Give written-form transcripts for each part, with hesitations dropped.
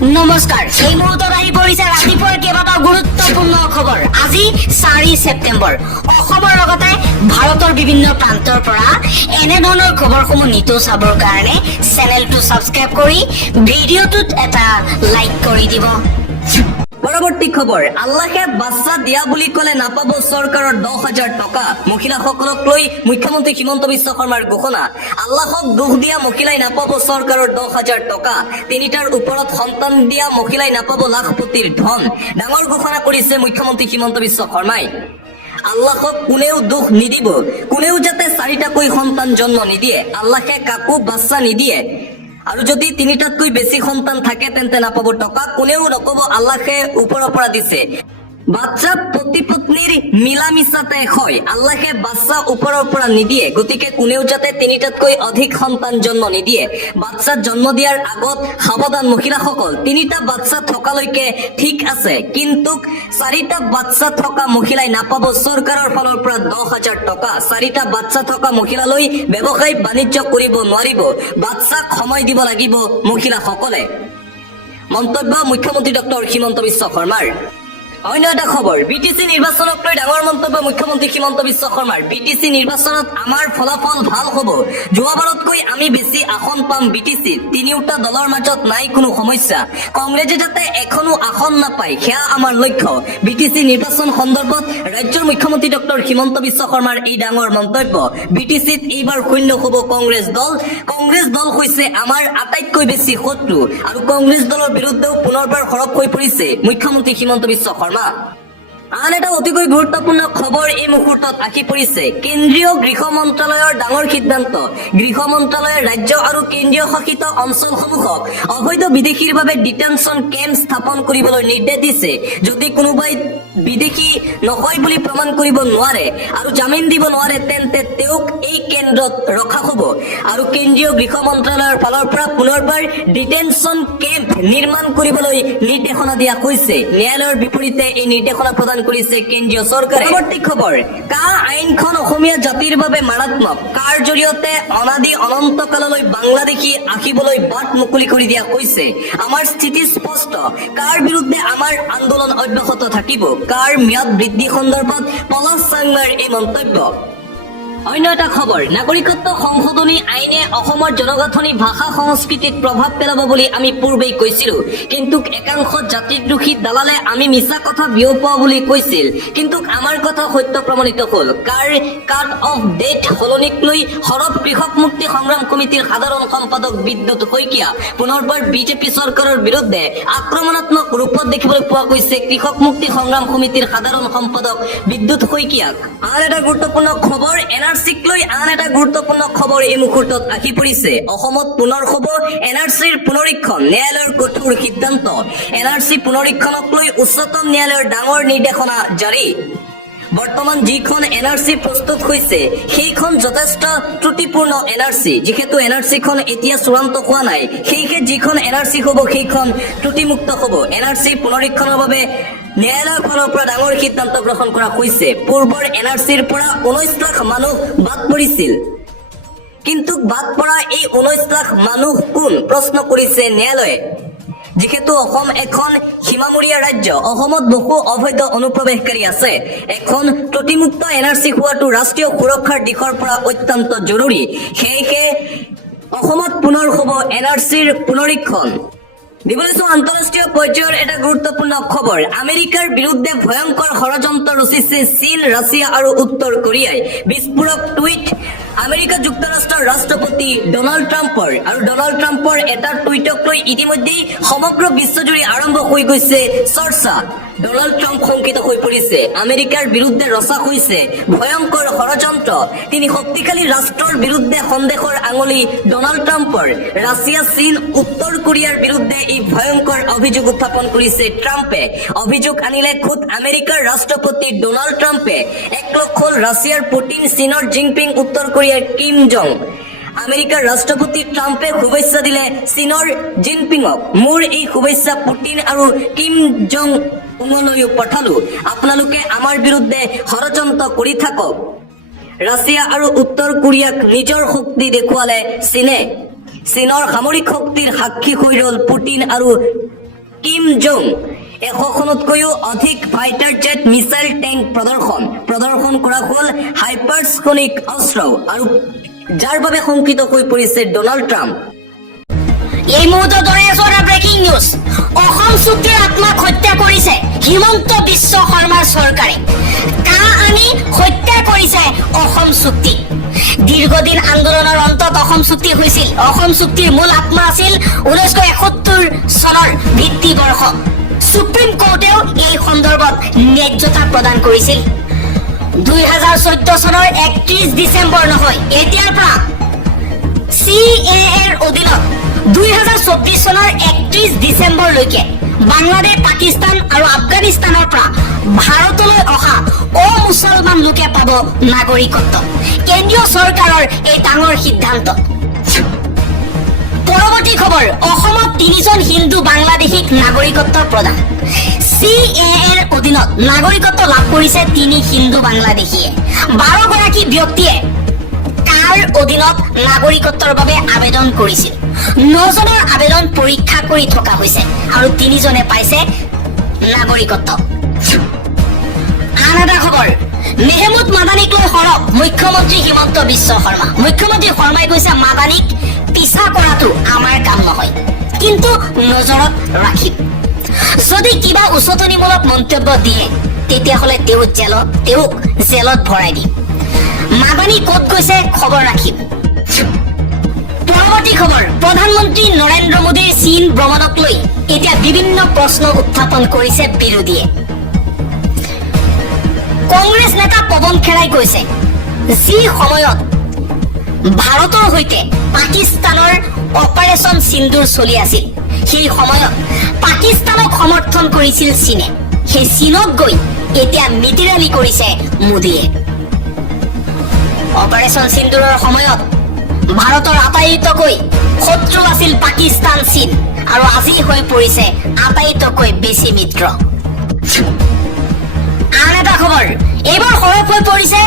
নমস্কাৰ এই মুহূৰ্তত আহি পৰিছে ৰাতিপুৱাৰ কেইবাটাও গুৰুত্বপূৰ্ণ খবৰ। আজি 4 ছেপ্টেম্বৰ। অসমৰ লগতে ভাৰতৰ বিভিন্ন প্ৰান্তৰ পৰা এনেধৰণৰ খবৰসমূহ নিতৌ চাবৰ কাৰণে চেনেলটো ছাবস্ক্ৰাইব কৰি ভিডিঅ'টোত এটা লাইক কৰি দিব। পৰৱৰ্তী খবৰ, আল্লাহে বাচ্চা দিয়া বুলি ক'লে নাপাব চৰকাৰৰ 10,000 টকা। মহিলাসকলক লৈ মুখ্যমন্ত্ৰী হিমন্ত বিশ্ব শৰ্মাৰ ঘোষণা। আল্লাহক দুখ দিয়া মহিলাই নাপাব চৰকাৰৰ 10,000 টকা। তিনিটাৰ ওপৰত সন্তান দিয়া মহিলাই নাপাব লাখপতিৰ ধন। ডাঙৰ ঘোষণা কৰিছে মুখ্যমন্ত্ৰী হিমন্ত বিশ্ব শৰ্মাই। আল্লাহক কোনেও দুখ নিদিব, কোনেও যাতে 4টাকৈ সন্তান জন্ম নিদিয়ে। আল্লাহে কাকো বাচ্চা নিদিয়ে আৰু যদি 3টাতকৈ বেছি সন্তান থাকে তেন্তে নাপাব টকা। কোনেও নকব আল্লাহে ওপৰৰ পৰা দিছে। বাচ্চা পতি পত্নীৰ মিলা মিছাতে হয়। আল্লাহে বাচ্চা ওপৰৰ পৰা নিদিয়ে, গতিকে কোনেও যাতে 3টাতকৈ অধিক সন্তান জন্ম নিদিয়ে। বাচ্চা জন্ম দিয়াৰ আগত সাৱধান মহিলাসকল। 3টা বাচ্চা থকালৈকে ঠিক আছে, কিন্তু 4টা বাচ্চা থকা মহিলাই নাপাব চৰকাৰৰ ফালৰ পৰা 10,000 টকা। 4টা বাচ্চা থকা মহিলালৈ ব্যৱসায় বাণিজ্য কৰিব নোৱাৰিব। বাচ্চাক সময় দিব লাগিব মহিলাসকলে। মন্তব্য মুখ্যমন্ত্ৰী ডক্টৰ হিমন্ত বিশ্ব শৰ্মাৰ। অন্য এটা খবৰ, বিটিচি নিৰ্বাচনক লৈ ডাঙৰ মন্তব্য মুখ্যমন্ত্ৰী হিমন্ত বিশ্ব শৰ্মাৰ। বিটিচি নিৰ্বাচনত আমাৰ ফলাফল ভাল হ'ব। যোৱাবাৰতকৈ আমি বেছি আসন পাম বিটিচিত। তিনিওটা দলৰ মাজত নাই কোনো সমস্যা। কংগ্ৰেছে যাতে এখনো আসন নাপায় সেয়া আমাৰ লক্ষ্য। বিটিচি নিৰ্বাচন সন্দৰ্ভত ৰাজ্যৰ মুখ্যমন্ত্ৰী ডক্টৰ হিমন্ত বিশ্ব শৰ্মাৰ এই ডাঙৰ মন্তব্য। বিটিচিত এইবাৰ শূন্য হ'ব কংগ্ৰেছ দল। কংগ্ৰেছ দল হৈছে আমাৰ আটাইতকৈ বেছি শত্ৰু আৰু কংগ্ৰেছ দলৰ বিৰুদ্ধেও পুনৰবাৰ সৰব হৈ পৰিছে মুখ্যমন্ত্ৰী হিমন্ত বিশ্ব শৰ্মা। আন এটা অতিকৈ গুৰুত্বপূৰ্ণ খবৰ এই মুহূৰ্তত আহি পৰিছে। কেন্দ্ৰীয় গৃহ মন্ত্ৰালয়ৰ ডাঙৰ সিদ্ধান্ত। গৃহ মন্ত্ৰালয়ে ৰাজ্য আৰু কেন্দ্ৰীয় শাসিত অঞ্চলসমূহক অবৈধ বিদেশীৰ বাবে ডিটেনশ্যন কেম্প স্থাপন কৰিবলৈ নিৰ্দেশ দিছে। যদি কোনোবাই বিদেশী নহয় বুলি প্ৰমাণ কৰিব নোৱাৰে আৰু জামিন দিব নোৱাৰে তেন্তে তেওঁক এই কেন্দ্ৰত ৰখা হ'ব। আৰু কেন্দ্ৰীয় গৃহ মন্ত্ৰালয়ৰ ফালৰ পৰা পুনৰবাৰ ডিটেনশ্যন কেম্প নিৰ্মাণ কৰিবলৈ নিৰ্দেশনা দিয়া হৈছে। ন্যায়ালয়ৰ বিপৰীতে এই নিৰ্দেশনা প্ৰদান কৰিছে কেন্দ্ৰীয় চৰকাৰে। পৰৱৰ্তী খবৰ, কা আইনখন অসমীয়া জাতিৰ বাবে মাৰাত্মক। কাৰ জৰিয়তে অনাদি অনন্তকাললৈ বাংলাদেশী আহিবলৈ বাট মুকলি কৰি দিয়া হৈছে। আমাৰ স্থিতি স্পষ্ট। কাৰ বিৰুদ্ধে আমাৰ আন্দোলন অব্যাহত থাকিব। কাৰ ম্যাদ বৃদ্ধি সন্দৰ্ভত পলাশ চাংমাৰ এই মন্তব্য। অন্য এটা খবৰ, নাগৰিকত্ব সংশোধনী আইনে অসমৰ জনগাঁথনি ভাষা সংস্কৃতিত প্ৰভাৱ পেলাব বুলি আমি পূৰ্বেই কৈছিলো, কিন্তু একাংশ জাতিদ্ৰোহী দালালে আমি মিছা কথা বিয়পোৱা বুলি কৈছিল, কিন্তু আমাৰ কথা সত্য প্ৰমাণিত হ'ল। কাৰ কাট অফ ডেট সলনিক লৈ সৰব কৃষক মুক্তি সংগ্ৰাম কমিটিৰ সাধাৰণ সম্পাদক বিদ্যুৎ শইকীয়া। পুনৰবাৰ বিজেপি চৰকাৰৰ বিৰুদ্ধে আক্ৰমণাত্মক ৰূপত দেখিবলৈ পোৱা গৈছে কৃষক মুক্তি সংগ্ৰাম কমিটিৰ সাধাৰণ সম্পাদক বিদ্যুৎ শইকীয়াক। আন এটা গুৰুত্বপূৰ্ণ খবৰ, এনআৰচিক লৈ আন এটা গুৰুত্বপূৰ্ণ খবৰ এই মুহূৰ্তত আহি পৰিছে। অসমত পুনৰ হ'ব এনআৰচিৰ পুনৰীক্ষণ। ন্যায়ালয়ৰ কঠোৰ সিদ্ধান্ত। এনআৰচি পুনৰীক্ষণক লৈ উচ্চতম ন্যায়ালয়ৰ ডাঙৰ নিৰ্দেশনা জাৰি। বৰ্তমান যিখন এনআৰচি প্ৰস্তুত হৈছে সেইখন যথেষ্ট ত্ৰুটিপূৰ্ণ এনআৰচি। যিহেতু এনআৰচিখন এতিয়া চূড়ান্ত হোৱা নাই, সেয়েহে যিখন এনআৰচি হ'ব সেইখন ত্ৰুটিমুক্ত হ'ব। এনআৰচি পুনৰীক্ষণৰ বাবে ন্যায়ালয়ৰ ফালৰ পৰা ডাঙৰ সিদ্ধান্ত গ্ৰহণ কৰা হৈছে। পূৰ্বৰ এনআৰচিৰ পৰা 19 লাখ মানুহ বাদ পৰিছিল, কিন্তু বাদ পৰা এই 19 লাখ মানুহ কোন প্ৰশ্ন কৰিছে ন্যায়ালয়ে। যিহেতু অসম এখন সীমামূৰীয়া ৰাজ্য, অসমত বহু অবৈধ অনুপ্ৰৱেশকাৰী আছে। এখন ত্ৰুটিমুক্ত এনআৰচি হোৱাটো ৰাষ্ট্ৰীয় সুৰক্ষাৰ দিশৰ পৰা অত্যন্ত জৰুৰী। সেয়েহে অসমত পুনৰ হ'ব এনআৰচিৰ পুনৰীক্ষণ। দিবলৈ আন্তঃৰাষ্ট্ৰীয় পৰ্যায়ৰ এটা গুৰুত্বপূৰ্ণ খবৰ, আমেৰিকাৰ বিৰুদ্ধে ভয়ংকৰ ষড়যন্ত্ৰ ৰচিছে চীন, ৰাছিয়া আৰু উত্তৰ কোৰিয়াই। বিস্ফোৰক টুইট আমেৰিকা যুক্তৰাষ্ট্ৰৰ ৰাষ্ট্ৰপতি ডনাল্ড ট্ৰাম্পৰ। আৰু ডনাল্ড ট্ৰাম্পৰ এটা টুইটক লৈ ইতিমধ্যেই সমগ্ৰ বিশ্বজুৰি আৰম্ভ হৈ গৈছে চৰ্চা। ডনাল্ড ট্ৰাম্প শংকিত হৈ পৰিছে। আমেৰিকাৰ বিৰুদ্ধে ৰচা হৈছে ভয়ংকৰ ষড়যন্ত্ৰ। তিনি শক্তিশালী ৰাষ্ট্ৰৰ বিৰুদ্ধে সন্দেহৰ আঙুলি ডনাল্ড ট্ৰাম্পৰ। ৰাছিয়া, চীন, উত্তৰ কোৰিয়াৰ বিৰুদ্ধে এই ভয়ংকৰ অভিযোগ উত্থাপন কৰিছে ট্ৰাম্পে। অভিযোগ আনিলে খোদ আমেৰিকাৰ ৰাষ্ট্ৰপতি ডনাল্ড ট্ৰাম্পে। এক লক্ষ হ'ল ৰাছিয়াৰ পুটিন, চীনৰ জিনপিং, উত্তৰ কোৰিয়াৰ কিম জং। আমেৰিকাৰ ৰাষ্ট্ৰপতি ট্ৰাম্পে শুভেচ্ছা দিলে চীনৰ জিনপিঙক। মোৰ এই শুভেচ্ছা পুটিন আৰু কিম জং উনলৈও পঠালো। আপোনালোকে আমাৰ বিৰুদ্ধে ষড়যন্ত্ৰ কৰি থাকক। ৰাছিয়া আৰু উত্তৰ কোৰিয়াক নিজৰ শক্তি দেখুৱালে চীনে। চীনৰ সামৰিক শক্তিৰ সাক্ষী হৈ ৰল পুটিন আৰু কিম জং 100খনতকৈও অধিক ফাইটাৰ জেট মিছাইল টেংক প্ৰদৰ্শন কৰা হ'ল হাইপাৰছনিক অস্ত্ৰ আৰু যাৰ বাবে শংকিত হৈ পৰিছে ডনাল্ড ট্ৰাম্প। এই মুহূৰ্তত ধৰি আছো এটা ব্ৰেকিং নিউজ। অসম চুক্তিৰ আত্মাক হত্যা কৰিছে হিমন্ত বিশ্ব শৰ্মাৰ চৰকাৰে। কাহ আনি হত্যা কৰিছে অসম চুক্তি। দীৰ্ঘদিন আন্দোলনৰ অন্তত অসম চুক্তি হৈছিল। অসম চুক্তিৰ মূল আত্মা আছিল 1971 চনৰ ভিত্তিবৰ্ষ। সুপ্ৰিম কোৰ্টেও এই সন্দৰ্ভত ন্যায্যতা প্ৰদান কৰিছিল। 2014 চনৰ 31 ডিচেম্বৰ নহয়, এতিয়াৰ পৰা CAAৰ অধীনত 2024 চনৰ 31 ডিচেম্বৰলৈকে বাংলাদেশ, পাকিস্তান আৰু আফগানিস্তানৰ পৰা ভাৰতলৈ অহা অমুছলমান লোকে পাব নাগৰিকত্ব। কেন্দ্ৰীয় চৰকাৰৰ এই ডাঙৰ সিদ্ধান্ত। পৰৱৰ্তী খবৰ, অসমত 3জন হিন্দু বাংলাদেশীক নাগৰিকত্ব প্ৰদান। CAAৰ অধীনত নাগৰিকত্ব লাভ কৰিছে 3 হিন্দু বাংলাদেশীয়ে। 12 গৰাকী ব্যক্তিয়ে কাৰ অধীনত নাগৰিকত্বৰ বাবে আবেদন কৰিছিল। 9 জনৰ আবেদন পৰীক্ষা কৰি থকা হৈছে আৰু 3 জনে পাইছে নাগৰিকত্ব। আন এটা খবৰ, মেহমুদ মাদানীক লৈ সৰব মুখ্যমন্ত্ৰী হিমন্ত বিশ্ব শৰ্মা। মুখ্যমন্ত্ৰী শৰ্মাই কৈছে মাদানীক পিছা কৰাটো আমাৰ কাম নহয়, কিন্তু নজৰত ৰাখিম। যদি কিবা উচতনিমূলক মন্তব্য দিয়ে তেতিয়াহ'লে তেওঁক জেলত ভৰাই দিম। মাদানী ক'ত গৈছে খবৰ ৰাখিম। পৰৱৰ্তী খবৰ, প্ৰধানমন্ত্ৰী নৰেন্দ্ৰ মোদীৰ চীন ভ্ৰমণক লৈ এতিয়া বিভিন্ন প্ৰশ্ন উত্থাপন কৰিছে বিৰোধীয়ে। কংগ্ৰেছ নেতা পৱন খেৰাই কৈছে, যি সময়ত ভাৰতৰ সৈতে পাকিস্তানৰ অপাৰেচন সিন্দুৰ চলি আছিল, সেই সময়ত পাকিস্তানক সমৰ্থন কৰিছিল চীনে। সেই চীনক গৈ এতিয়া মিতিৰালি কৰিছে মোদীয়ে। অপাৰেচন সিন্দুৰৰ সময়ত ভাৰতৰ আটাইতকৈ শত্ৰু আছিল পাকিস্তান, চীন, আৰু আজি হৈ পৰিছে আটাইতকৈ বেছি মিত্ৰ। আন এটা খবৰ, এইবাৰ সৰব হৈ পৰিছে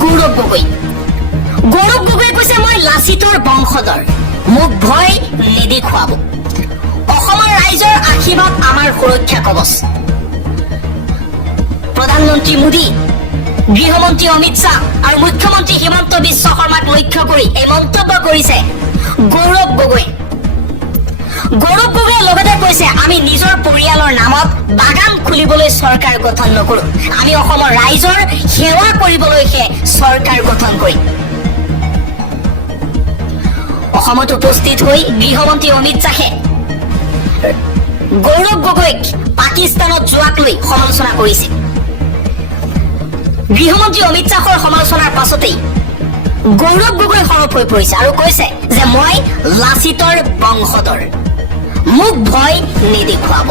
গৌৰৱ গগৈ। গৌৰৱ গগৈ কৈছে, মই লাচিতৰ বংশধৰ, মোক ভয় নেদেখুৱাব। অসমৰ ৰাইজৰ আশীৰ্বাদ আমাৰ সুৰক্ষা কৱচ। প্ৰধানমন্ত্ৰী মোদী, গৃহমন্ত্ৰী অমিত শ্বাহ আৰু মুখ্যমন্ত্ৰী হিমন্ত বিশ্ব শৰ্মাক লক্ষ্য কৰি এই মন্তব্য কৰিছে গৌৰৱ গগৈ। গৌৰৱ গগৈয়ে লগতে কৈছে, আমি নিজৰ পৰিয়ালৰ নামত বাগান খুলিবলৈ চৰকাৰ গঠন নকৰো, আমি অসমৰ ৰাইজৰ সেৱা কৰিবলৈহে চৰকাৰ গঠন কৰিম। অসমত উপস্থিত হৈ গৃহমন্ত্ৰী অমিত শ্বাহে গৌৰৱ গগৈক পাকিস্তানত যোৱাক লৈ সমালোচনা কৰিছে। গৃহমন্ত্ৰী অমিত শ্বাহৰ সমালোচনাৰ পাছতেই গৌৰৱ গগৈ সৰব হৈ পৰিছে আৰু কৈছে যে মই লাচিতৰ বংশধৰ, মোক ভয় নেদেখুৱাব।